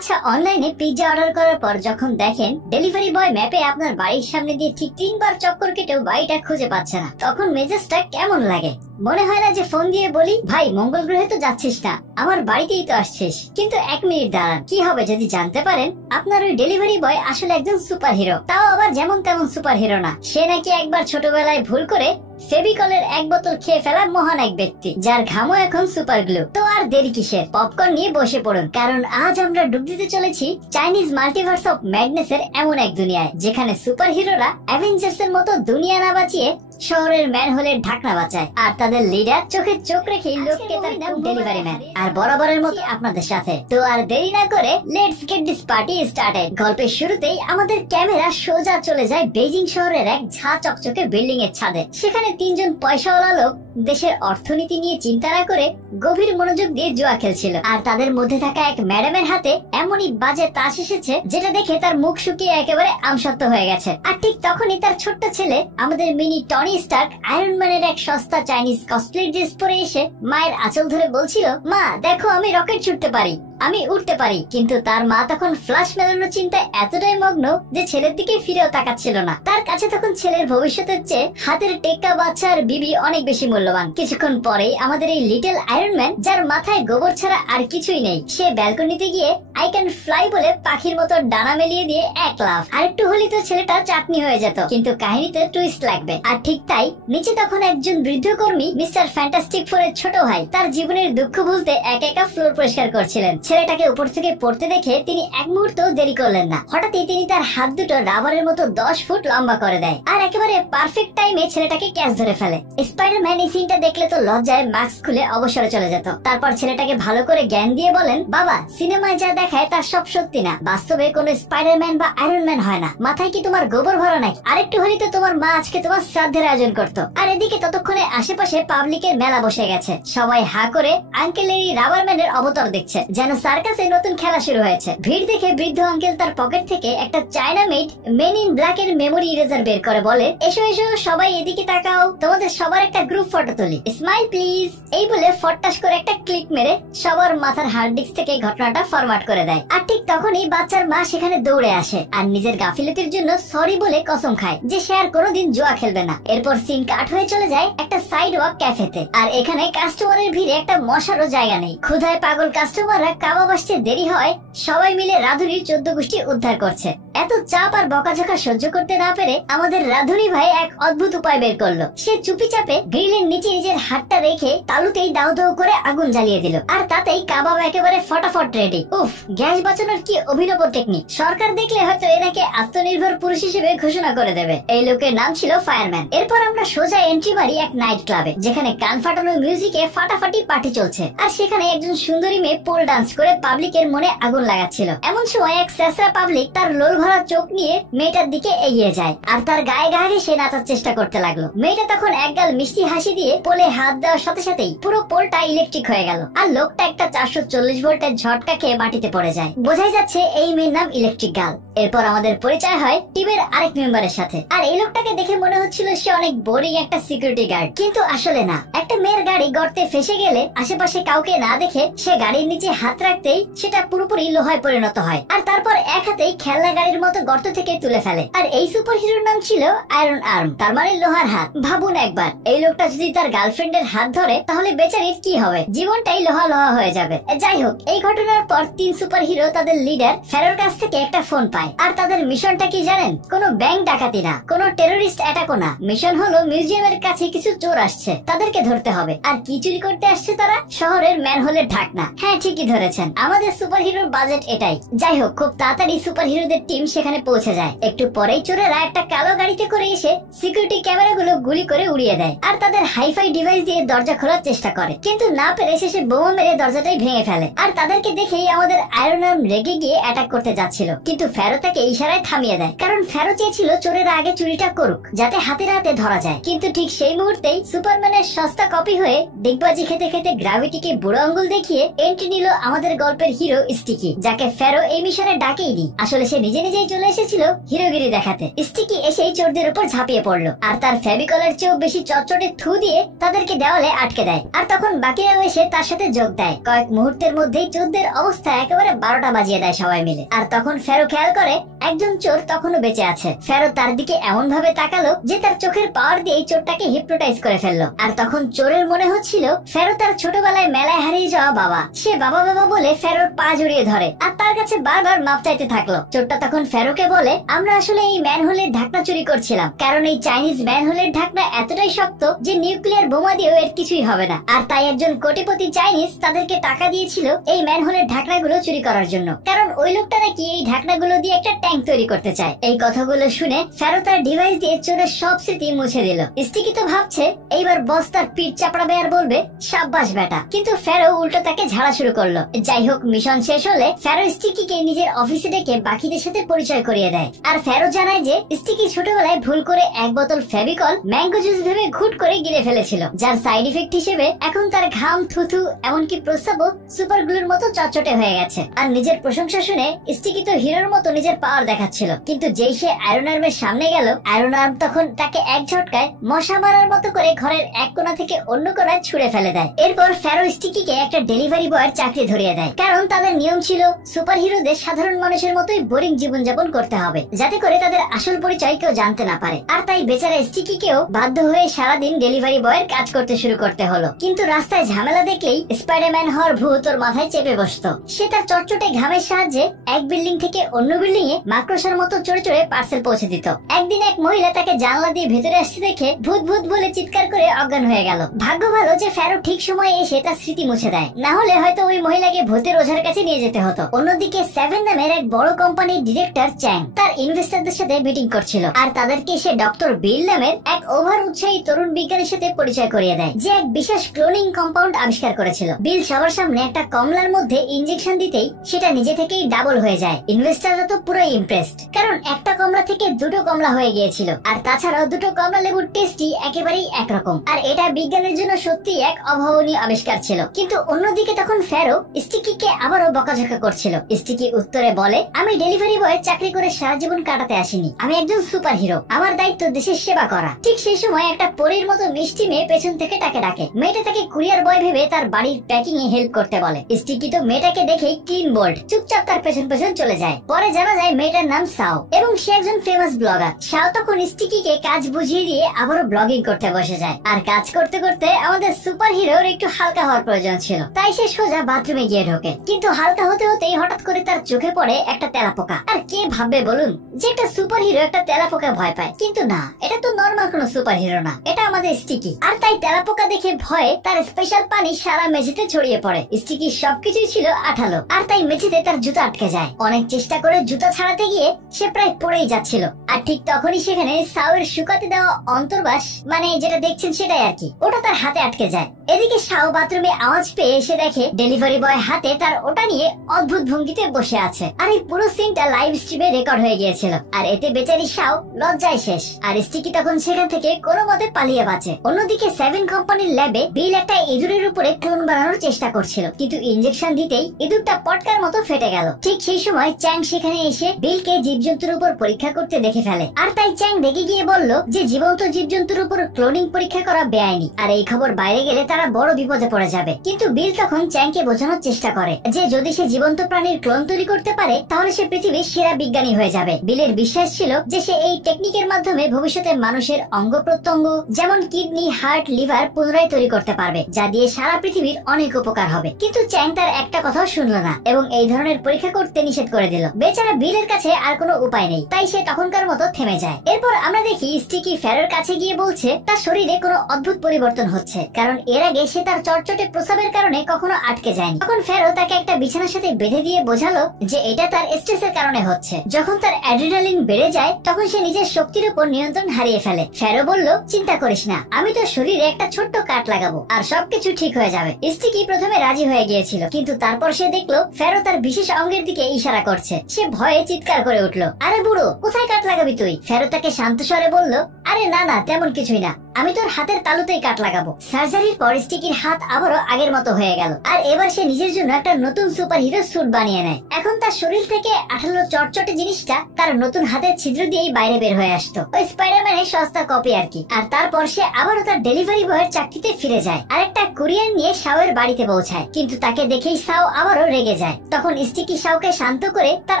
আচ্ছা, অনলাইনে pizza order করার পর যখন দেখেন ডেলিভারি বয় ম্যাপে আপনার বাড়ির সামনে দিয়ে ঠিক 3বার চক্কর কেটেও বাড়িটা খুঁজে পাচ্ছে না, তখন মেজাজটা কেমন লাগে? মনে হয় না যে ফোন দিয়ে বলি, ভাই মঙ্গল গ্রহে তো যাচ্ছিস না, আমার বাড়িতেই তো আসছিস? কিন্তু 1 মিনিট দাঁড়ান, কি হবে যদি জানতে পারেন আপনার ওই ডেলিভারি বয় আসলে একজন সুপার হিরো। তাও আবার যেমন তেমন সুপার হিরো না, সে নাকি একবার ছোটবেলায় ভুল করে ফেভিকলের 1 বোতল খেয়ে ফেলা মহান এক ব্যক্তি, যার ঘামও এখন সুপার গ্লু। তো আর দেরি কিসের, পপকর্ন নিয়ে বসে পড়ুন, কারণ আজ আমরা ডুব দিতে চলেছি চাইনিজ মাল্টিভার্স অফ ম্যাডনেস এর এমন এক দুনিয়ায়, যেখানে সুপার হিরোরা অ্যাভেঞ্জার্স এর মতো দুনিয়া না বাঁচিয়ে শহরের ম্যান হোলের ঢাকনা বাঁচায়, আর তাদের লিডার চোখে চোখ রেখে লোককে তার নাম ডেলিভারি ম্যান। আর বরাবরের মতো আপনাদের সাথে, তো আর দেরি না করে let's get this party started. গল্পের শুরুতেই আমাদের ক্যামেরা সোজা চলে যায় বেজিং শহরের এক ঝা চকচকে বিল্ডিং এর ছাদে। সেখানে 3জন পয়সাওয়ালা লোক দেশের অর্থনীতি নিয়ে চিন্তা না করে গভীর মনোযোগ দিয়ে জুয়া খেলছিল, আর তাদের মধ্যে থাকা এক ম্যাডামের হাতে এমনই বাজে তাস এসেছে যেটা দেখে তার মুখ শুকিয়ে একেবারে আমসত্ত্ব হয়ে গেছে। আর ঠিক তখনই তার ছোট্ট ছেলে আমাদের মিনি টনি স্টার্ক আয়রন ম্যানের এক সস্তা চাইনিজ কসপ্লে ড্রেস পরে এসে মায়ের আঁচল ধরে বলছিল, মা দেখো আমি রকেট ছুটতে পারি, আমি উঠতে পারি। কিন্তু তার মা তখন ফ্লাশ মেলানোর চিন্তায় এতটাই মগ্ন যে ছেলের দিকে ফিরেও তাকাচ্ছিল না। তার কাছে তখন ছেলের ভবিষ্যতের চেয়ে হাতের টেক্কা বাচ্চার বিবি অনেক বেশি মূল্যবান। কিছুক্ষণ পরেই আমাদের এই লিটল আয়রন ম্যান, যার মাথায় গোবর ছাড়া আর কিছুই নেই, সে ব্যালকনিতে গিয়ে আই ক্যান ফ্লাই বলে পাখির মতো ডানা মেলিয়ে দিয়ে এক লাফ। আরেকটু হলেই তো ছেলেটা চাটনি হয়ে যেত, কিন্তু কাহিনীতে টুইস্ট লাগবে। আর ঠিক তাই নিচে তখন একজন বৃদ্ধ কর্মী মিস্টার ফ্যান্টাস্টিক ফোরের ছোট ভাই তার জীবনের দুঃখ ভুলতে একা একা ফ্লোর পরিষ্কার করছিলেন। ছেলেটাকে উপর থেকে পড়তে দেখে তিনি এক মুহূর্ত দেরি করলেন না। হঠাৎই তিনি তার হাত দুটো রাবারের মতো 10 ফুট লম্বা করে দেয়, আর একেবারে পারফেক্ট টাইমে ছেলেটাকে ক্যাচ ধরে ফেলে। স্পাইডারম্যান এই সিনটা দেখলে তো লজ্জায় মাস্ক খুলে অবসরে চলে যেত। তারপর ছেলেটাকে ভালো করে জ্ঞান দিয়ে বলেন, বাবা সিনেমায় যা দেখায় তার সব সত্যি না, বাস্তবে কোনো স্পাইডারম্যান বা আয়রন ম্যান হয় না। মাথায় কি তোমার গোবর ভরা নাকি? আরেকটু হলেই তো তোমার মা আজকে তোমার শ্রাদ্ধের আয়োজন করতো। আর এদিকে ততক্ষণে আশেপাশে পাবলিকের মেলা বসে গেছে, সবাই হা করে আঙ্কেলের রাবার ম্যানের অবতার দেখছে, যেন সার্কাসে নতুন খেলা শুরু হয়েছে। ভিড় দেখে বৃদ্ধ আঙ্কেল তার পকেট থেকে একটা China made men in black এর মেমোরি ইরেজার বের করে বলে, এসো এসো সবাই এদিকে তাকাও, তোমাদের সবার একটা গ্রুপ ফটো তুলি, স্মাইল প্লিজ। এই বলে ফট্টাস করে একটা ক্লিক মেরে সবার মাথার হার্ড ডিস্ক থেকে ঘটনাটা ফরম্যাট করে দেয়। আর ঠিক তখনই বাচ্চার মা সেখানে দৌড়ে আসে আর নিজের গাফিলতির জন্য সরি বলে কসম খায় যে সে আর কোনোদিন জুয়া খেলবে না। এরপর সিন কাট হয়ে চলে যায় একটা সাইড ওয়াক ক্যাফেতে, আর এখানে কাস্টমারের ভিড়ে একটা মশারও জায়গা নেই। ক্ষুধায় পাগল কাস্টমাররা কাবাব আসছে দেরি হয়, সবাই মিলে রাধুনির 14 গোষ্ঠী উদ্ধার করছে। এত চাপ আর বকাঝকা সহ্য করতে না পেরে আমাদের রাধুনি ভাই এক অদ্ভুত উপায় বের করলো। সে চুপি চাপে গ্রিলের নিচে নিজের হাতটা রেখে তালুতেই দাউ দাউ করে আগুন জ্বালিয়ে দিল, আর তাতেই কাবাব একেবারে ফটাফট রেডি। উফ, গ্যাস বাঁচানোর কি অভিনব টেকনিক! সরকার দেখলে হয়তো এনাকে আত্মনির্ভর পুরুষ হিসেবে ঘোষণা করে দেবে। এই লোকের নাম ছিল ফায়ারম্যান। এরপর আমরা সোজা এন্ট্রি মারি এক নাইট ক্লাবে, যেখানে কান ফাটানো মিউজিকে ফাটাফাটি পার্টি চলছে। আর সেখানে একজন সুন্দরী মেয়ে পোল ডান্স করে পাবলিকের মনে আগুন লাগাচ্ছিল। এমন সময় এক স্যাসরা পাবলিক তার লোল ভরা চোখ নিয়ে মেয়েটার দিকে এগিয়ে যায়, আর তার গায়ে গায়ে সে নাচার চেষ্টা করতে লাগলো। মেয়েটা তখন একগাল মিষ্টি হাসি দিয়ে পোলে হাত দেওয়ার সাথে সাথেই পুরো পোলটা ইলেকট্রিক হয়ে গেল, আর লোকটা একটা 440 ভোল্টের ঝটকা খেয়ে মাটিতে পড়ে যায়। বোঝাই যাচ্ছে এই মেয়ের নাম ইলেকট্রিক গার্ল। এরপর আমাদের পরিচয় হয় টিমের আরেক মেম্বারের সাথে, আর এই লোকটাকে দেখে মনে হচ্ছিল সে অনেক বোরিং একটা সিকিউরিটি গার্ড, কিন্তু আসলে না। একটা মেয়ের গাড়ি গর্তে ফেসে গেলে আশেপাশে কাউকে না দেখে সে গাড়ির নিচে হাত রাখতেই সেটা পুরোপুরি লোহায় পরিণত হয়, আর তারপর এক হাতেই খেলনা গাড়ির মতো গর্ত থেকে তুলে ফেলে। আর এই সুপার হিরোর নাম ছিল আয়রন আর্ম, তার মানে লোহার হাত। ভাবুন একবার, এই লোকটা যদি তার গার্লফ্রেন্ডের হাত ধরে তাহলে বেচারির কি হবে, জীবনটাই লোহা লোহা হয়ে যাবে। যাই হোক, এই ঘটনার পর 3 সুপার হিরো তাদের লিডার ফেরোর কাছ থেকে একটা ফোন পায়, আর তাদের মিশনটা কি জানেন? কোনো ব্যাংক ডাকাতি না, কোনো টেরোরিস্ট অ্যাটাকও না। মিশন হলো মিউজিয়ামের কাছে কিছু চোর আসছে, তাদেরকে ধরতে হবে। আর কি চুরি করতে আসছে তারা? শহরের ম্যানহোলের ঢাকনা। হ্যাঁ, ঠিকই ধরেছেন, আমাদের সুপার হিরোর বাজেট এটাই। যাই হোক, খুব তাড়াতাড়ি সুপার হিরোদের টিম সেখানে পৌঁছে যায়। একটু পরেই চোরেরা একটা কালো গাড়িতে করে এসে সিকিউরিটি ক্যামেরাগুলো গুলি করে উড়িয়ে দেয়, আর তাদের হাইফাই ডিভাইস দিয়ে দরজা খোলার চেষ্টা করে, কিন্তু না পেরে শেষে বোমা মেরে দরজাটাই ভেঙে ফেলে। আর তাদেরকে দেখেই আমাদের আয়রন আর্ম রেগে গিয়ে অ্যাটাক করতে যাচ্ছিল, কিন্তু ফেরো তাকে ইশারায় থামিয়ে দেয়, কারণ ফেরো চেয়েছিল চোরেরা আগে চুরিটা করুক যাতে হাতে হাতে ধরা যায়। কিন্তু ঠিক সেই মুহূর্তেই সুপারম্যানের সস্তা কপি হয়ে ডিগবাজি খেতে খেতে গ্র্যাভিটিকে বুড়ো আঙ্গুল দেখিয়ে এন্ট্রি নিল আমাদের গল্পের হিরো স্টিকি, যাকে ফেরো এই মিশনে ডাকেইনি। আসলে সে নিজে নিজেই চলে এসেছিল হিরোগিরি দেখাতে। স্টিকি এসেই চোরদের উপর ঝাঁপিয়ে পড়লো আর তার ফেভিকলের চেয়েও বেশি চটচটে থু দিয়ে তাদেরকে দেওয়ালে আটকে দেয়। আর তখন বাকিরাও এসে তার সাথে যোগ দেয়। কয়েক মুহূর্তের মধ্যেই চোরদের অবস্থা একেবারে 12টা বাজিয়ে দেয় সবাই মিলে। আর তখন ফেরো খেয়াল করে একজন চোর তখনও বেঁচে আছে। ফেরো তার দিকে এমন ভাবে তাকালো যে তার চোখের পাওয়ার দিয়ে চোরটাকে হিপনোটাইজ করে ফেললো। আর তখন চোরের মনে হচ্ছিল ফেরো তার ছোটবেলায় মেলায় হারিয়ে যাওয়া বাবা। সে বাবা বাবা বলে ফেরোর পা জড়িয়ে ধরে আর তার কাছে বারবার মাপ চাইতে থাকলো। চোরটা তখন ফেরোকে বলে, আমরা আসলে এই ম্যানহোলের ঢাকনা চুরি করছিলাম, কারণ এই চাইনিজ ম্যানহোলের ঢাকনা এতটাই শক্ত যে নিউক্লিয়ার বোমা দিয়েও এর কিছুই হবে না। আর তাই একজন কোটিপতি চাইনিজ তাদেরকে টাকা দিয়েছিল এই ম্যানহোলের ঢাকনাগুলো চুরি করার জন্য, কারণ ওই লোকটা নাকি এই ঢাকনাগুলো দিয়ে একটা ট্যাঙ্ক তৈরি করতে চায়। এই কথাগুলো শুনে ফেরো তার ডিভাইস দিয়ে চোরের সব স্মৃতি মুছে দিল। স্টিকি তো ভাবছে এইবার বস তার পিঠ চাপড়াবে আর বলবে সাব্বাস বেটা, কিন্তু ফেরো উল্টো তাকে ঝাড়া শুরু করলো। যাই হোক, মিশন শেষ হলে ফেরো স্টিকিকে নিজের অফিসে ডেকে বাকিদের সাথে পরিচয় করিয়ে দেয়। আর ফেরো জানায় যে স্টিকি ছোটবেলায় ভুল করে এক বোতল ফেভিকল ম্যাঙ্গো জুস ভেবে ঘুট করে গিলে ফেলেছিল, যার সাইড ইফেক্ট হিসেবে এখন তার ঘাম, থুথু, এমনকি প্রস্রাবও সুপার গ্লুর মতো চটচটে হয়ে গেছে। আর নিজের প্রশংসা শুনে স্টিকি তো হিরোর মতো নিজের পাওয়ার দেখাচ্ছিল, কিন্তু যেই সে আয়রন আর্মের সামনে গেল, আয়রন আর্ম তখন তাকে এক ঝটকায় মশা মারার মতো করে ঘরের এক কোণা থেকে অন্য কোণায় ছুড়ে ফেলে দেয়। এরপর ফেরো স্টিকিকে একটা ডেলিভারি বয়ের চাকরি ধরিয়ে দেয়, কারণ তাদের নিয়ম ছিল সুপার হিরোদের সাধারণ মানুষের মতোই বোরিং জীবনযাপন করতে হবে, যাতে করে তাদের আসল পরিচয় কেউ জানতে না পারে। আর তাই বেচারা স্টিকিকেও বাধ্য হয়ে সারাদিন ডেলিভারি বয়ের কাজ করতে শুরু করতে হলো। কিন্তু রাস্তায় ঝামেলা দেখলেই স্পাইডারম্যান হওয়ার ভূত ওর মাথায় চেপে বসতো। সে তার চটচটে ঘামের সাহায্যে এক বিল্ডিং থেকে অন্য বিল্ডিং এ মাকড়সার মতো চড়ে চড়ে পার্সেল পৌঁছে দিত। একদিন এক মহিলা তাকে জানলা দিয়ে ভেতরে আসতে দেখে ভূত ভূত বলে চিৎকার করে অজ্ঞান হয়ে গেল। ভাগ্য ভালো যে ফেরো ঠিক সময়ে এসে তার স্মৃতি মুছে দেয়, না হলে হয়তো ওই মহিলাকে ভূতের ওঝার কাছে নিয়ে যেতে হতো। অন্যদিকে সেভেন নামের এক বড় কোম্পানির ডিরেক্টর চ্যাং তার ইনভেস্টরদের সাথে মিটিং করছিল, আর তাদেরকে সে ডক্টর বিল নামের এক ওভার উৎসাহী তরুণ বিজ্ঞানীর সাথে পরিচয় করিয়ে দেয়, যে এক বিশেষ ক্লোনিং কম্পাউন্ড আবিষ্কার করেছিল। বিল সবার সামনে একটা কমলার মধ্যে ইনজেকশন দিতেই সেটা নিজে থেকেই ডাবল হয়ে যায়। ইনভেস্টররা তো পুরো ইমপ্রেসড, কারণ একটা কমলা থেকে দুটো কমলা হয়ে গিয়েছিল। আর তাছাড়াও দুটো কমলা লেবুর টেস্টই একেবারেই একরকম, আর এটা বিজ্ঞানের জন্য সত্যি এক অভাবনীয় আবিষ্কার ছিল। কিন্তু অন্যদিকে তখন ফেরো স্টিকিকে আবারও বকাঝকা করছিল। স্টিকি উত্তরে বলে, আমি ডেলিভারি বয় চাকরি করে সারা জীবন কাটাতে আসিনি, আমি একজন সুপার হিরো, আমার দায়িত্ব দেশের সেবা করা। ঠিক সেই সময় একটা পরীর মতো মিষ্টি মেয়ে পেছন থেকে তাকে ডাকে। মেয়েটা তাকে কুরিয়ার বয় ভেবে তার বাড়ির প্যাকিং এ হেল্প করতে বলে। স্টিকি তো মেয়েটাকে দেখেই ক্লিন বোল্ড, চুপচাপ তার পেছন পেছন চলে যায়। পরে জানা যায় মেয়েটার নাম সাও এবং সে একজন ফেমাস ব্লগার। সাও তখন স্টিকিকে কাজ বুঝিয়ে দিয়ে আবারও ব্লগিং করতে বসে যায়। আর কাজ করতে করতে আমাদের সুপার হিরোর একটু হালকা হওয়ার প্রয়োজন ছিল, তাই সে সোজা বাথরুমে গিয়ে ঢোকে। কিন্তু হালকা হতে হতেই হঠাৎ করে তার চোখে পড়ে একটা তেলাপোকা। আর কে ভাববে বলুন যে একটা সুপার হিরো একটা তেলাপোকা ভয় পায়? কিন্তু না, এটা তো নর্মাল কোন সুপার হিরো না, এটা আমাদের স্টিকি। আর তাই তেলাপোকা দেখে ভয়ে তার স্পেশাল পানি সারা মেঝেতে ছড়িয়ে পড়ে। স্টিকি সবকিছুই ছিল আঠালো, আর তাই মেঝেতে তার জুতা আটকে যায়। অনেক চেষ্টা করে জুতা ছাড়াতে গিয়ে সে প্রায় পড়েই যাচ্ছিল। আর ঠিক তখনই সেখানে সাওয়ের শুকাতে দেওয়া অন্তর্বাস, মানে যেটা দেখছেন সেটাই আর কি, ওটা তার হাতে আটকে যায়। এদিকে সাও বাথরুমে আওয়াজ পেয়ে এসে দেখে ডেলিভারি বয় হাতে তার ওটা নিয়ে অদ্ভুত ভঙ্গিতে বসে আছে। আর এই পুরো সিনটা লাইভ স্ট্রিমে রেকর্ড হয়ে গিয়েছিল। আর এতে বেচারি সাও লজ্জায় শেষ। আর স্টিকি তখন সেখান থেকে কোনো মতে পালিয়ে বাঁচে। অন্যদিকে সেভেন কোম্পানির ল্যাবে বিল একটা ইঁদুরের উপরে ক্লোন বানানোর চেষ্টা করছিল, কিন্তু ইনজেকশন দিতেই ইঁদুরটা পটকার মতো ফেটে গেল। ঠিক সেই সময় চ্যাং সেখানে এসে বিলকে জীবজন্তুর উপর পরীক্ষা করতে দেখে ফেলে। আর তাই চ্যাং রেগে গিয়ে বলল যে জীবন্ত জীবজন্তুর উপর ক্লোনিং পরীক্ষা করা বেআইনি, আর এই খবর বাইরে গেলে তারা বড় বিপদে পড়ে যাবে। কিন্তু বিল তখন চ্যাংকে বোঝানোর চেষ্টা করে যে যদি সে জীবন্ত প্রাণীর ক্লোন তৈরি করতে পারে তাহলে সে পৃথিবীর সেরা বিজ্ঞানী হয়ে যাবে। বিলের বিশ্বাস ছিল যে সে এই টেকনিকের মাধ্যমে ভবিষ্যতে মানুষের অঙ্গ প্রত্যঙ্গ যেমন কিডনি, হার্ট, লিভার পুনরায় তৈরি করতে পারবে, যা দিয়ে সারা পৃথিবীর অনেক উপকার হবে। কিন্তু চ্যাং তার একটা কথাও শুনল না এবং এই ধরনের পরীক্ষা করতে নিষেধ করে দিল। বেচারা বিলের কাছে আর কোনো উপায় নেই, তাই সে তখনকার মতো থেমে যায়। এরপর আমরা দেখি স্টিকি ফেরোর কাছে গিয়ে বলছে তার শরীরে কোনো অদ্ভুত পরিবর্তন হচ্ছে, কারণ এর আগে সে তার চটচটে প্রস্রাবের কারণে কখনো আটকে যায়নি। তখন ফেরো তাকে একটা বিছানার সাথে বেঁধে দিয়ে বোঝালো যে এটা তার স্ট্রেসের কারণে হচ্ছে। যখন তার অ্যাড্রিনালিন বেড়ে যায় তখন সে নিজের শক্তির উপর নিয়ন্ত্রণ হারিয়ে ফেলে। ফেরো বলল, চিন্তা করিস না, আমি তো শরীরে একটা ছোট্ট কাট লাগাবো আর সবকিছু ঠিক হয়ে যাবে। স্টিকি প্রথমে রাজি হয়ে গিয়েছিল, কিন্তু তারপর সে দেখলো ফেরো তার বিশেষ অঙ্গের দিকে ইশারা করছে। সে ভয়ে চিৎকার করে উঠলো, আরে বুড়ো, কোথায় কাট লাগাবি তুই? ফেরো তাকে শান্ত স্বরে বলল, আরে না না, তেমন কিছুই না, আমি তোর হাতের তালুতেই কাট লাগাবো। সার্জারির পর স্টিকির হাত আবারও আগের মতো হয়ে গেল, আর এবার সে নিজের জন্য একটা নতুন সুপার হিরো স্যুট বানিয়ে নেয়। এখন তার শরীর থেকে আঠালো চটচটে জিনিসটা তার নতুন হাতের ছিদ্র দিয়েই বাইরে বের হয়ে আসতো। ওই স্পাইডারম্যানের সস্তা কপি আর কি। আর তারপর সে আবারও তার ডেলিভারি বয়ের চাকরিতে ফিরে যায় আর একটা কুরিয়ার নিয়ে শাওয়ের বাড়িতে পৌঁছায়। কিন্তু তাকে দেখেই শাও আবারও রেগে যায়। তখন স্টিকি শাওকে শান্ত করে তার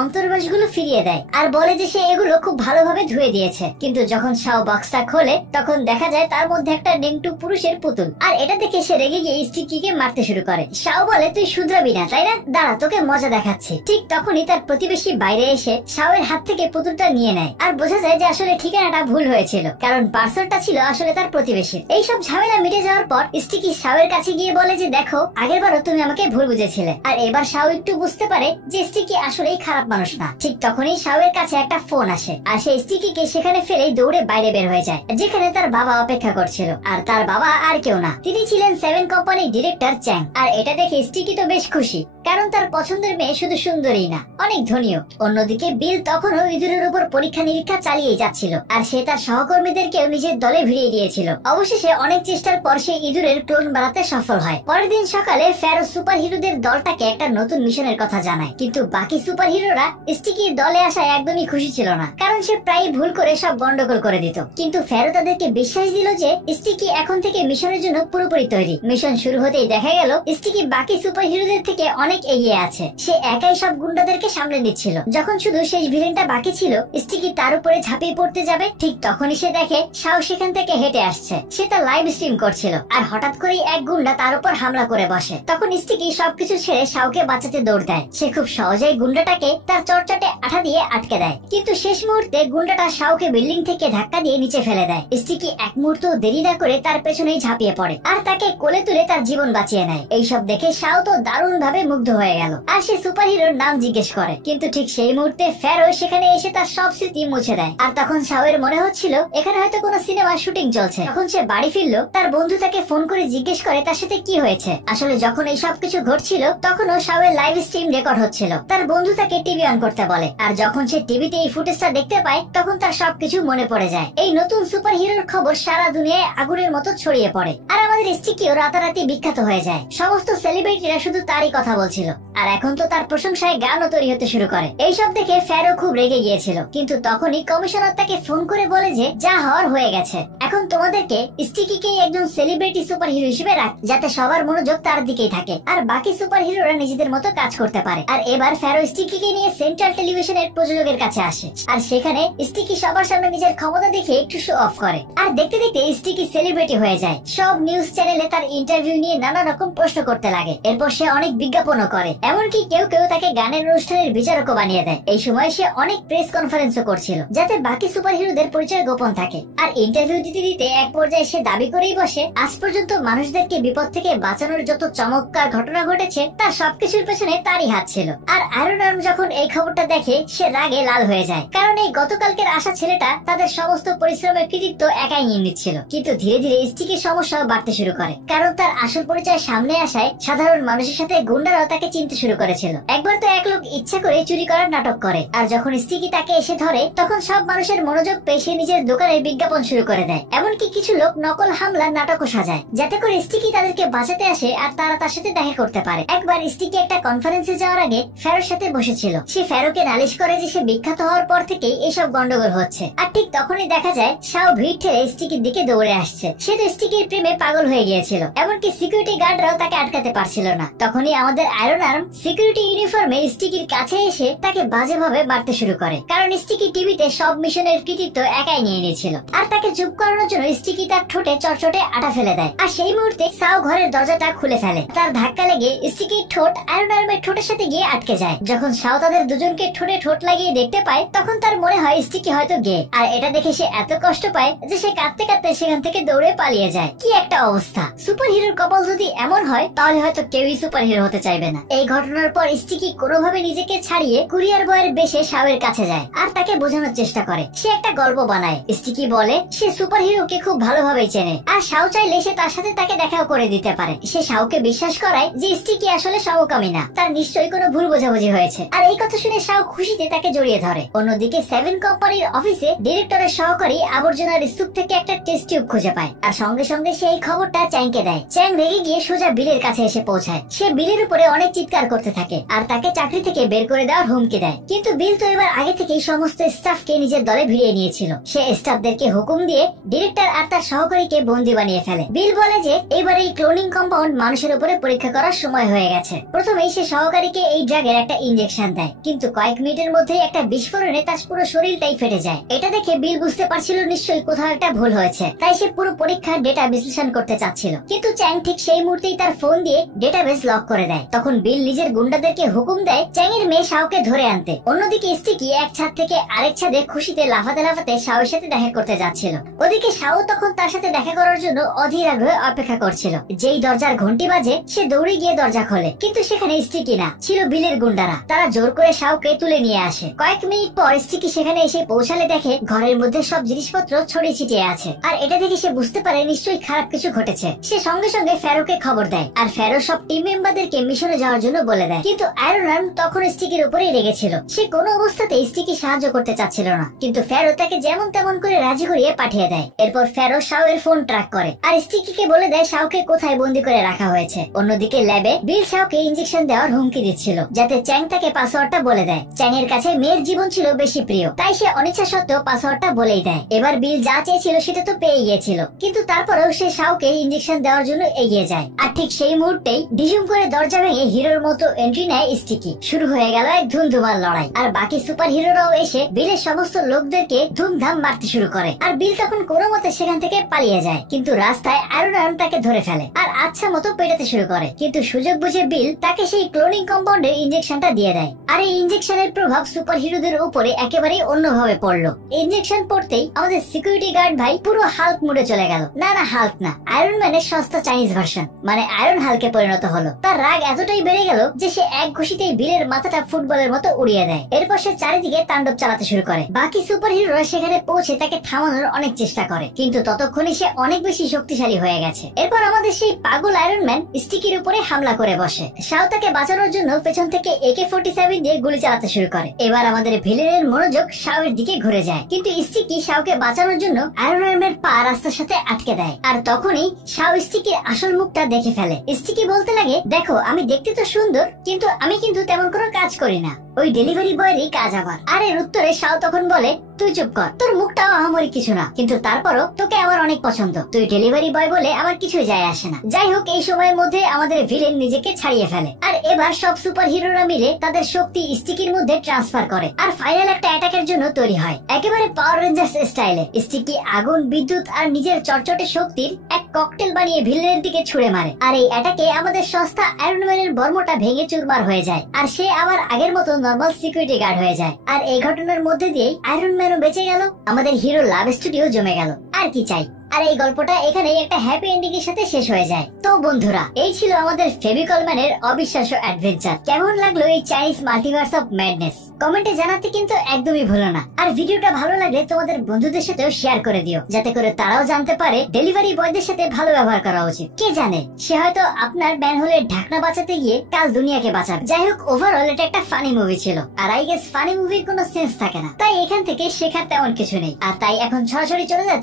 অন্তর্বাসগুলো ফিরিয়ে দেয় আর বলে যে সে এগুলো খুব ভালোভাবে ধুয়ে দিয়েছে। কিন্তু যখন শাও বক্সটা খোলে তখন দেখা যায় তার মধ্যে একটা ডেংটু পুরুষের পুতুল। আর এটা দেখে সে রেগে গিয়ে স্টিকিকে মারতে শুরু করে। শাও বলে, তুই শুধরাবি না তাই না? দাঁড়া, তোকে মজা দেখাচ্ছি। ঠিক তখনই তার প্রতিবেশী বাইরে এসে শাওয়ের হাত থেকে পুতুলটা নিয়ে নেয়। আর বোঝা যায় যে আসলে ঠিকানাটা ভুল হয়েছিল, কারণ পার্সেলটা ছিল আসলে তার প্রতিবেশীর। এইসব ঝামেলা মিটে যাওয়ার পর স্টিকি শাওয়ের কাছে গিয়ে বলে যে দেখো, আগেরবারও তুমি আমাকে ভুল বুঝেছিলে। আর এবার শাও একটু বুঝতে পারে যে স্টিকি আসলেই খারাপ মানুষ না। ঠিক তখনই শাওয়ের কাছে একটা ফোন আসে আর সে স্টিকিকে সেখানে ফেলেই দৌড়ে বাইরে বের হয়ে যায়, যেখানে তার বাবা অপেক্ষা করছিল। আর তার বাবা আর কেউ না, তিনি ছিলেন 7 কোম্পানির ডিরেক্টর চ্যাং। আর এটা দেখে স্টিকি তো বেশ খুশি, কারণ তার পছন্দের মেয়ে শুধু সুন্দরী না, অনেক ধনীও। অন্যদিকে বিল তখনও ইঁদুরের উপর পরীক্ষা নিরীক্ষা চালিয়ে যাচ্ছিল, আর সে তার সহকর্মীদেরকেও নিজের দলে ভিড়িয়ে দিয়েছিল। অবশেষে অনেক চেষ্টার পর সে ইঁদুরের ক্লোন বানাতে সফল হয়। পরের দিন সকালে ফেরো সুপার হিরোদের দলটাকে একটা নতুন মিশনের কথা জানায়, কিন্তু বাকি সুপার হিরোরা স্টিকির দলে আসায় একদমই খুশি ছিল না, কারণ সে প্রায় ভুল করে সব গন্ডগোল করে দিত। কিন্তু ফেরো তাদেরকে বিশ্বাস দিল যে স্টিকি এখন থেকে মিশনের জন্য পুরোপুরি তৈরি। মিশন শুরু হতেই দেখা গেল স্টিকি বাকি সুপার হিরোদের থেকে অনেক এগিয়ে আছে। সে একাই সব গুন্ডাদেরকে সামলে নিচ্ছিল। যখন শুধু শেষ ভিলেনটা বাকি ছিল, স্টিকি তার উপরে ঝাঁপিয়ে পড়তে যাবে, ঠিক তখনই সে দেখে শাও সেখান থেকে হেঁটে আসছে। সে তার লাইভ স্ট্রিম করছিল, আর হঠাৎ করেই এক গুন্ডা তার উপর হামলা করে বসে। তখন স্টিকি সবকিছু ছেড়ে শাওকে বাঁচাতে দৌড় দেয়। সে খুব সহজেই গুন্ডাটাকে তার চটচটে আঠা দিয়ে আটকে দেয়, কিন্তু শেষ মুহূর্তে গুন্ডাটা শাওকে বিল্ডিং থেকে ধাক্কা দিয়ে নিচে ফেলে দেয়। স্টিকি এক মুহূর্ত দেরি না করে তার পেছনেই ঝাঁপিয়ে পড়ে আর তাকে কোলে তুলে তার জীবন বাঁচিয়ে নেয়। এইসব দেখে শাও তো দারুণ ভাবে মুগ্ধ হয়ে গেল, আর সে সুপার হিরোর নাম জিজ্ঞেস করে। কিন্তু ঠিক সেই মুহূর্তে ফেরো সেখানে এসে তার সব স্মৃতি মুছে দেয়। আর তখন শাওয়ের মনে হচ্ছিল এখানে হয়তো কোনো সিনেমার শুটিং চলছে। যখন সে বাড়ি ফিরলো, তার বন্ধু তাকে ফোন করে জিজ্ঞেস করে তার সাথে কি হয়েছে। আসলে যখন এই সব কিছু ঘটছিল তখনও শাওয়ের লাইভ স্ট্রিম রেকর্ড হচ্ছিল। তার বন্ধু তাকে টিভি অন করতে বলে, আর যখন সে টিভিতে এই ফুটেজটা দেখতে পায় তখন তার সবকিছু মনে পড়ে যায়। এই নতুন সুপার হিরোর খবর সারা দুনিয়ায় আগুনের মতো ছড়িয়ে পড়ে, আর আমাদের স্টিকিও রাতারাতি বিখ্যাত হয়ে যায়। সমস্ত সেলিব্রিটিরা শুধু তারই কথা বলছিল, আর এখন তো তার প্রশংসায় গানও তৈরি হতে শুরু করে। এইসব দেখে ফেরো খুব রেগে গিয়েছিল, কিন্তু তখনই কমিশনার তাকে ফোন করে বলে যে যা হওয়ার হয়ে গেছে, এখন তোমাদেরকে স্টিকিকে একজন সেলিব্রিটি সুপার হিরো হিসেবে রাখ, যাতে সবার মনোযোগ তার দিকেই থাকে আর বাকি সুপার হিরোরা নিজেদের মতো কাজ করতে পারে। আর এবার ফেরো স্টিকিকে নিয়ে সেন্ট্রাল টেলিভিশনের প্রযোজকের কাছে আসে, আর সেখানে স্টিকি সবার সামনে নিজের ক্ষমতা দেখে একটু শো অফ করে। আর দেখতে দেখতে স্টিকি সেলিব্রিটি হয়ে যায়। সব নিউজ চ্যানেলে তার ইন্টারভিউ নিয়ে নানা রকম প্রশ্ন করতে লাগে। এরপর সে অনেক বিজ্ঞাপনও করে, এমনকি কেউ কেউ তাকে গানের অনুষ্ঠানের বিচারকও বানিয়ে দেয়। এই সময় সে অনেক প্রেস কনফারেন্সও করছিল, যাতে বাকি সুপার হিরোদের পরিচয় গোপন থাকে। আর ইন্টারভিউ দিতে দিতে এক পর্যায়ে সে দাবি করেই বসে, আজ পর্যন্ত মানুষদেরকে বিপদ থেকে বাঁচানোর যত চমৎকার ঘটনা ঘটেছে তার সবকিছুর পেছনে তারই হাত ছিল। আর আয়রন আর্ম যখন এই খবরটা দেখে সে রাগে লাল হয়ে যায়, কারণ এই গতকালকের আসা ছেলেটা তাদের সমস্ত পরিশ্রমের কৃতিত্ব একাই নিয়ে নিচ্ছিল। কিন্তু ধীরে ধীরে স্টিকির সমস্যাও বাড়তে শুরু করে, কারণ তার আসল পরিচয় সামনে আসায় সাধারণ মানুষের সাথে গুন্ডারাও তাকে চিনতে শুরু করেছিল। একবার তো এক লোক ইচ্ছা করে চুরি করার নাটক করে, আর যখন স্টিকি তাকে এসে ধরে তখন সব মানুষের মনোযোগ পেয়ে সে নিজের দোকানের বিজ্ঞাপন শুরু করে দেয়। এমনকি কিছু লোক নকল হামলার নাটকও সাজায়, যাতে করে স্টিকি তাদেরকে বাঁচাতে আসে আর তারা তার সাথে দেখা করতে পারে। একবার স্টিকি একটা কনফারেন্সে যাওয়ার আগে ফেরোর সাথে বসেছিল। সে ফেরোকে নালিশ করে যে সে বিখ্যাত হওয়ার পর থেকেই এসব গন্ডগোল হচ্ছে। আর ঠিক তখনই দেখা যায় শাও ভিড় ঠেলে স্টিকির দিকে দৌড়ে আসছে। সে তো স্টিকির প্রেমে পাগল হয়ে গিয়েছিল, এমনকি সিকিউরিটি গার্ডরাও তাকে আটকাতে পারছিল না। তখনই আমাদের আয়রন আর্ম সিকিউরিটি ইউনিফর্মে স্টিকির কাছে এসে তাকে বাজেভাবে মারতে শুরু করে, কারণ স্টিকি টিভিতে সব মিশনের কৃতিত্ব একাই নিয়ে নিয়েছিল। আর তাকে চুপ করানোর জন্য স্টিকি তার ঠোঁটে চটচটে আটা ফেলে দেয়। আর সেই মুহূর্তে সাও ঘরের দরজাটা খুলে ফেলে। তার ধাক্কা লেগে স্টিকির ঠোঁট আয়রন ম্যানের ঠোঁটের সাথে গিয়ে আটকে যায়। যখন সাও তাদের দুজনকে ঠোঁটে ঠোঁট লাগিয়ে দেখতে পায়, তখন তার মনে হয় স্টিকি হয়তো গে। আর এটা দেখে সে এত কষ্ট পায় যে সে কাঁদতে কাঁদতে সেখান থেকে দৌড়ে পালিয়ে যায়। কি একটা অবস্থা! সুপার হিরোর কপাল যদি এমন হয়, তাহলে হয়তো কেউই সুপার হিরো হতে চাইবে না। এই ঘটনার পর স্টিকি কোনোভাবে নিজেকে ছাড়িয়ে কুরিয়ার বয়ের বেশে সাওয়ের কাছে যায় আর তাকে বোঝানোর চেষ্টা করে। সে একটা গল্প বানায়। স্টিকি বলে সে সুপার হিরোকে খুব ভালোভাবে চেনে, আর সাও চাইলে সে তার সাথে তাকে দেখাও করে দিতে পারে। সে সাওকে বিশ্বাস করায় যে স্টিকি আসলে সমকামী না, তার নিশ্চয়ই কোনো ভুল বোঝাবুঝি হয়েছে। আর এই কথা শুনে সাও খুশিতে তাকে জড়িয়ে ধরে। অন্যদিকে 7 কোম্পানির অফিসে ডিরেক্টরের সহকারী আবর্জনার স্তূপ থেকে একটা টেস্ট টিউব খুঁজে পায়, আর সঙ্গে সঙ্গে সেই খবরটা চ্যাংকে দেয়। চ্যাং রেগে গিয়ে সোজা বিলের কাছে এসে পৌঁছায়। সে বিলের উপরে অনেক চিৎকার করতে থাকে আর তাকে চাকরি থেকে বের করে দেওয়ার হুমকি দেয়। কিন্তু বিল তো এবার আগে থেকেই সমস্ত স্টাফকে নিজের দলে ভিড়িয়ে নিয়েছিল। সে স্টাফদেরকে হুকুম দিয়ে ডিরেক্টর আর তার সহকারীকে বন্দী বানিয়ে ফেলে। বিল বলে যে এবার এই ক্লোনিং কম্পাউন্ড মানুষের উপরে পরীক্ষা করার সময় হয়ে গেছে। প্রথমেই সে সহকারীকে এই ড্রাগের একটা ইনজেকশন দেয়, কিন্তু কয়েক মিনিটের মধ্যেই একটা বিস্ফোরণে তার পুরো শরীরটাই ফেটে যায়। এটা দেখে বিল বুঝতে পারছিল নিশ্চয়ই কোথাও একটা ভুল হয়েছে, তাই সে পুরো পরীক্ষার ডেটা বিশ্লেষণ করতে চাচ্ছিল। কিন্তু চ্যাং ঠিক সেই মুহূর্তেই তার ফোন দিয়ে ডেটাবেস লক করে দেয়। তখন বিল নিজের গুন্ডাদেরকে হুকুম দেয় চ্যাং এর মেয়ে শাওকে ধরে আনতে। অন্যদিকে স্টিকি এক ছাদ থেকে আরেক ছাদে খুশিতে লাফাতে লাফাতে শাওর সাথে দেখা করতে যাচ্ছিল। ওদিকে শাও তখন তার সাথে দেখা করার জন্য অধীর আগ্রহে অপেক্ষা করছিল। যেই দরজার ঘন্টি বাজে, সে দৌড়ে গিয়ে দরজা খোলে, কিন্তু সেখানে স্টিকি না, ছিল বিলের গুন্ডারা। তারা জোর করে শাওকে তুলে নিয়ে আসে। কয়েক মিনিট পর স্টিকি সেখানে এসে পৌঁছালে দেখে ঘরের মধ্যে সব জিনিসপত্র ছড়িয়ে ছিটিয়ে আছে। আর এটা দেখে সে বুঝতে পারে নিশ্চয়ই খারাপ কিছু ঘটেছে। সে সঙ্গে সঙ্গে ফ্যারোকে খবর দেয়, আর ফ্যারো সব টিম মেম্বারদেরকে মিশনে যাওয়ার জন্য বলে দেয়। কিন্তু আয়রন ম্যান তখন স্টিকির উপরেই রেগেছিল। সে কোনো অবস্থাতে স্টিকি সাহায্য করতে চাচ্ছিল না, কিন্তু ফ্যারো তাকে যেমন তেমন করে রাজি করিয়ে পাঠিয়ে দেয়। এরপর ফ্যারো শাও এর ফোন ট্র্যাক করে আর স্টিকিকে বলে দেয় শাওকে কোথায় বন্দি করে রাখা হয়েছে। অন্যদিকে ল্যাবে বিল শাওকে ইনজেকশন দেওয়ার হুমকি দিচ্ছিল, যাতে চ্যাং তাকে পাসওয়ার্ডটা বলে দেয়। চ্যাং এর কাছে মেয়ের জীবন ছিল বেশি প্রিয়, তাই সে অনিচ্ছা সত্ত্বেও পাসওয়ার্ডটা বলেই দেয়। এবার বিল যা চেয়েছিল সেটা তো পেয়ে গিয়েছিল, কিন্তু তারপরেও সে শাওকে ইনজেকশন দেওয়ার জন্য এগিয়ে যায়। আর ঠিক সেই মুহূর্তেই ডিজুম করে দরজা ভেঙে হিরোর মতো এন্ট্রি নেয় স্টিকি। শুরু হয়ে গেল এক ধুমধুমার লড়াই, আর বাকি সুপার হিরোরাও এসে বিলের সমস্ত লোকদেরকে ধুমধাম মারতে শুরু করে। আর বিল তখন কোনো মতে সেখান থেকে পালিয়ে যায়, কিন্তু রাস্তায় আয়রন তাকে ধরে ফেলে আর আচ্ছা মতো পেটাতে শুরু করে। কিন্তু সুযোগ বুঝে বিল তাকে সেই ক্লোনিং কম্পাউন্ডের ইনজেকশনটা দিয়ে দেয়। আর এই ইনজেকশনের প্রভাব সুপার হিরোদের উপরে একেবারেই অন্যভাবে পড়লো। ইনজেকশন পড়তেই আমাদের সিকিউরিটি গার্ড ভাই পুরো হাল্ক মুডে চলে গেল। না না, হাল্ক না, আয়রন ম্যানের সস্তা চাইনিজ ভার্সন, মানে আয়রন হাল্কে পরিণত হলো। তার রাগ এতটাই বেড়ে গেল যে সে এক ঘুষিতেই বিলের মাথাটা ফুটবলের মতো উড়িয়ে দেয়। এরপর সে চারিদিকে তাণ্ডব চালাতে শুরু করে। বাকি সুপার হিরোরা সেখানে পৌঁছে তাকে থামানোর অনেক চেষ্টা করে, কিন্তু ততক্ষণে সে অনেক বেশি শক্তিশালী হয়ে গেছে। এরপর আমাদের সেই পাগল আয়রন ম্যান স্টিকির উপরে হামলা করে বসে। শাও তাকে বাঁচানোর জন্য পেছন থেকে AK-47 দিয়ে গুলি চালাতে শুরু করে। এবার আমাদের ভিলেনের মনোযোগ শাওয়ের দিকে ঘুরে যায়, কিন্তু স্টিকি শাওকে বাঁচানোর জন্য আয়রন ম্যানের পা রাস্তার সাথে আটকে দেয়। আর তখনই শাও স্টিকির আসল মুখটা দেখে ফেলে। স্টিকি বলতে লাগে, দেখো আমি দেখতে তো সুন্দর, কিন্তু আমি কিন্তু তেমন কোনো কাজ করি না, ওই ডেলিভারি বয়েরই কাজ আমার। আর এর উত্তরে শাও তখন বলে, তুই চুপ কর, তোর মুখটাও আহামরি কিছু না, কিন্তু তারপরও তোকে আমার অনেক পছন্দ, তুই ডেলিভারি বয় বলে আমার কিছুই যায় আসে না। যাই হোক, এই সময়ের মধ্যে আমাদের ভিলেন নিজেকে ছাড়িয়ে ফেলে, আর এবার সব সুপার হিরোরা মিলে তাদের শক্তি স্টিকির মধ্যে ট্রান্সফার করে, আর ফাইনাল একটা অ্যাটাকের জন্য তৈরি হয় একেবারে পাওয়ার রেঞ্জার্স স্টাইলে। স্টিকি আগুন, বিদ্যুৎ আর নিজের চটচটে শক্তির এক ককটেল বানিয়ে ভিলেনের দিকে ছুড়ে মারে। আর এই অ্যাটাকে আমাদের সস্তা আয়রন ম্যানের বর্মটা ভেঙে চুরমার হয়ে যায়, আর সে আবার আগের মতো নরমাল সিকিউরিটি গার্ড হয়ে যায়। আর এই ঘটনার মধ্যে দিয়েই আয়রন ম্যানও বেঁচে গেল, আমাদের হিরো লাভ স্টুডিও জমে গেল। আর কি চাই? আর এই গল্পটা এখানেই একটা হ্যাপি এন্ডিং এর সাথে শেষ হয়ে যায়। তো বন্ধুরা, এই ছিল আমাদের ফেভিকল ম্যানের অবিশ্বাস্য অ্যাডভেঞ্চার। কেমন লাগলো এই চাইনিজ মাল্টিভার্স অফ ম্যাডনেস? কমেন্টে জানাতে কিন্তু একদমই ভুলো না। আর ভিডিওটা ভালো লাগলে তোমাদের বন্ধুদের সাথেও শেয়ার করে দিও, যাতে করে তারাও জানতে পারে ডেলিভারি বয়দের সাথে ভালো ব্যবহার করা উচিত। কে জানে, সে হয়তো আপনার ম্যানহোলের ঢাকনা বাঁচাতে গিয়ে কাল দুনিয়াকে বাঁচাবে। যাই হোক, ওভারঅল এটা একটা ফানি মুভি ছিল, আর আই গেস ফানি মুভির কোনো সেন্স থাকে না, তাই এখান থেকে শেখার তেমন কিছু নেই। আর তাই এখন সরাসরি চলে যাচ্ছে